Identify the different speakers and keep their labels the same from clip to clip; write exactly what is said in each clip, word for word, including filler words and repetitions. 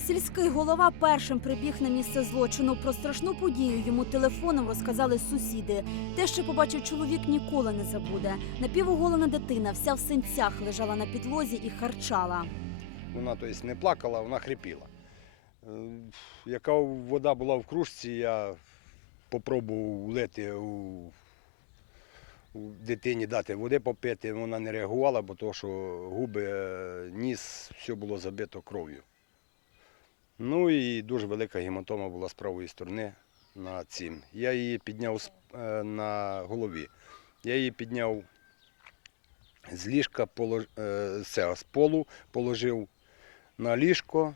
Speaker 1: Сільський голова першим прибіг на місце злочину. Про страшну подію йому телефоном розказали сусіди. Те, що побачив чоловік, ніколи не забуде. Напівоголена дитина, вся в синцях, лежала на підлозі і харчала.
Speaker 2: Вона, тобто, не плакала, вона хрипіла. Яка вода була в кружці, я спробував влити у, у дитині, дати води попити. Вона не реагувала, бо то, що губи, ніс, все було забито кров'ю. Ну і дуже велика гематома була з правої сторони на цім. Я її підняв на голові. Я її підняв з ліжка, з полу, положив на ліжко.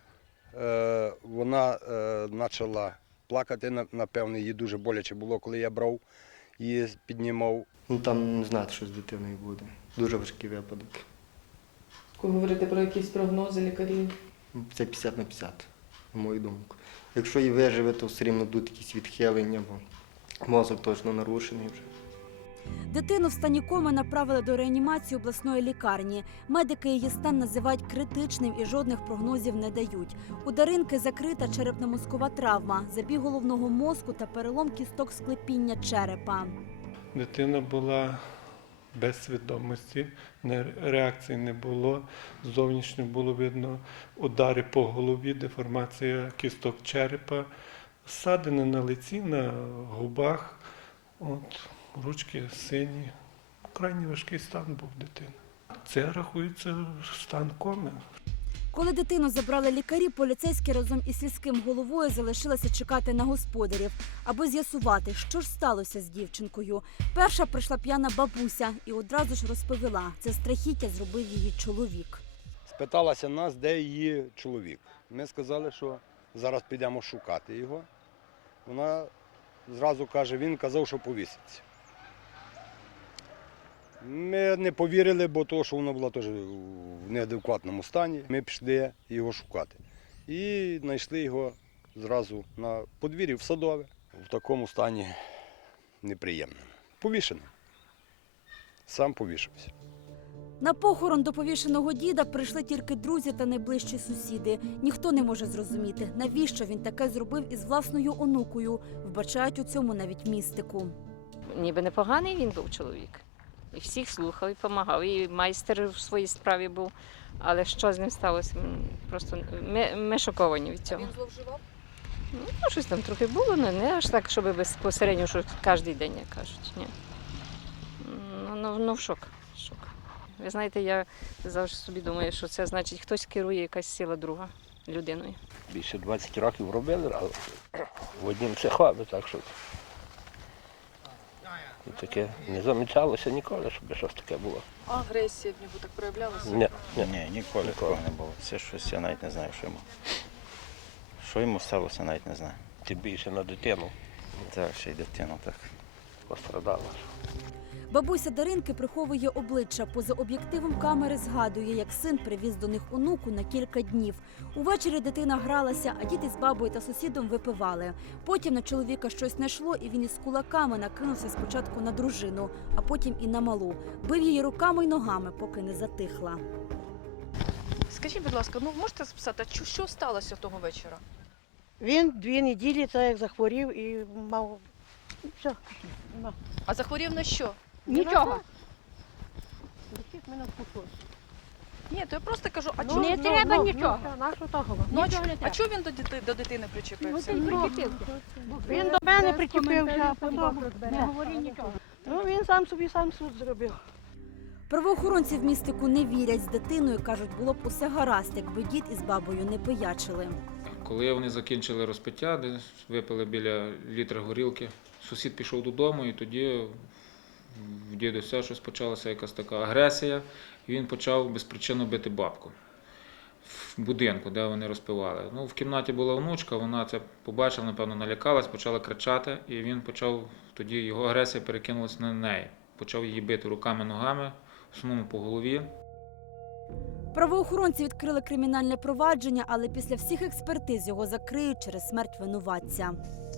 Speaker 2: Вона почала плакати, напевно, їй дуже боляче було, коли я брав її, піднімав.
Speaker 3: Ну там не знати, що з дитиною буде. Дуже важкий випадок.
Speaker 4: Коли говорите про якісь прогнози лікарів?
Speaker 3: Це п'ятдесят на п'ятдесят, на мою думку. Якщо її виживе, то все рівно будуть якісь відхилення, бо мозок точно нарушений вже.
Speaker 1: Дитину в стані коми направили до реанімації обласної лікарні. Медики її стан називають критичним і жодних прогнозів не дають. У Даринки закрита черепно-мозкова травма, забіг головного мозку та перелом кісток склепіння черепа.
Speaker 5: Дитина була без свідомості, реакції не було. Зовнішньо було видно удари по голові, деформація кісток черепа, ссадини на лиці, на губах. От. Ручки сині. Крайній важкий стан був дитини. Це рахується стан коми.
Speaker 1: Коли дитину забрали лікарі, поліцейські разом із сільським головою залишилися чекати на господарів, аби з'ясувати, що ж сталося з дівчинкою. Перша прийшла п'яна бабуся і одразу ж розповіла, це страхіття зробив її чоловік.
Speaker 2: Спиталася нас, де її чоловік. Ми сказали, що зараз підемо шукати його. Вона зразу каже, він казав, що повіситься. Ми не повірили, бо то, що вона була теж в неадекватному стані. Ми пішли його шукати. І знайшли його зразу на подвір'ї в Садове. В такому стані неприємному. Повішений. Сам повішався.
Speaker 1: На похорон до повішеного діда прийшли тільки друзі та найближчі сусіди. Ніхто не може зрозуміти, навіщо він таке зробив із власною онукою. Вбачають у цьому навіть містику.
Speaker 6: Ніби непоганий він був чоловік. І всіх слухав, і допомагав, і майстер в своїй справі був. Але що з ним сталося? Просто ми, ми шоковані від цього.
Speaker 4: А він зловживав?
Speaker 6: Ну, щось там трохи було, але не аж так, щоб безпосередньо, що кожен день, як кажуть. Ні. Ну, ну, ну шок. шок. Ви знаєте, я завжди собі думаю, що це значить, хтось керує, якась сила друга людиною.
Speaker 7: Більше двадцять років робили, але в однім цехові, так що і таке не замічалося ніколи, щоб щось таке було.
Speaker 4: Агресія в нього так проявлялася?
Speaker 7: Ні, ні.
Speaker 8: Ні, ніколи такого не було. Це щось, я навіть не знаю, що йому. Що йому сталося, навіть не знаю.
Speaker 7: Тим більше на дитину
Speaker 8: Так, ще й дитина так.
Speaker 7: пострадала.
Speaker 1: Бабуся Даринки приховує обличчя. Поза об'єктивом камери згадує, як син привіз до них онуку на кілька днів. Увечері дитина гралася, а діти з бабою та сусідом випивали. Потім на чоловіка щось найшло, і він із кулаками накинувся спочатку на дружину, а потім і на малу. Бив її руками й ногами, поки не затихла.
Speaker 4: Скажіть, будь ласка, ну можете записати, що, що сталося того вечора?
Speaker 9: Він дві неділі так як захворів і мав. Все.
Speaker 4: А захворів на що?
Speaker 9: Нічого. Летить мене в
Speaker 4: Ні, то я просто кажу, а
Speaker 9: Ну,
Speaker 4: чого?
Speaker 9: не
Speaker 4: Ну,
Speaker 9: треба
Speaker 4: ну,
Speaker 9: нічого. Нащо того?
Speaker 4: Ну, а чого- а чого він до, дити, до дитини причепився?
Speaker 9: Він до мене причепився, а потім не говорив нічого. Ну він сам собі сам суд зробив.
Speaker 1: Правоохоронці в містику не вірять. З дитиною, кажуть, було б усе гаразд, якби дід із бабою не пиячили.
Speaker 10: Коли вони закінчили розпиття, де випили біля літра горілки, сусід пішов додому, і тоді в дідуся щось почалася якась така агресія, і він почав безпричинно бити бабку в будинку, де вони розпивали. Ну, в кімнаті була внучка, вона це побачила, напевно, налякалась, почала кричати, і він почав, тоді його агресія перекинулася на неї. Почав її бити руками, ногами, в основному по голові.
Speaker 1: Правоохоронці відкрили кримінальне провадження, але після всіх експертиз його закриють через смерть винуватця.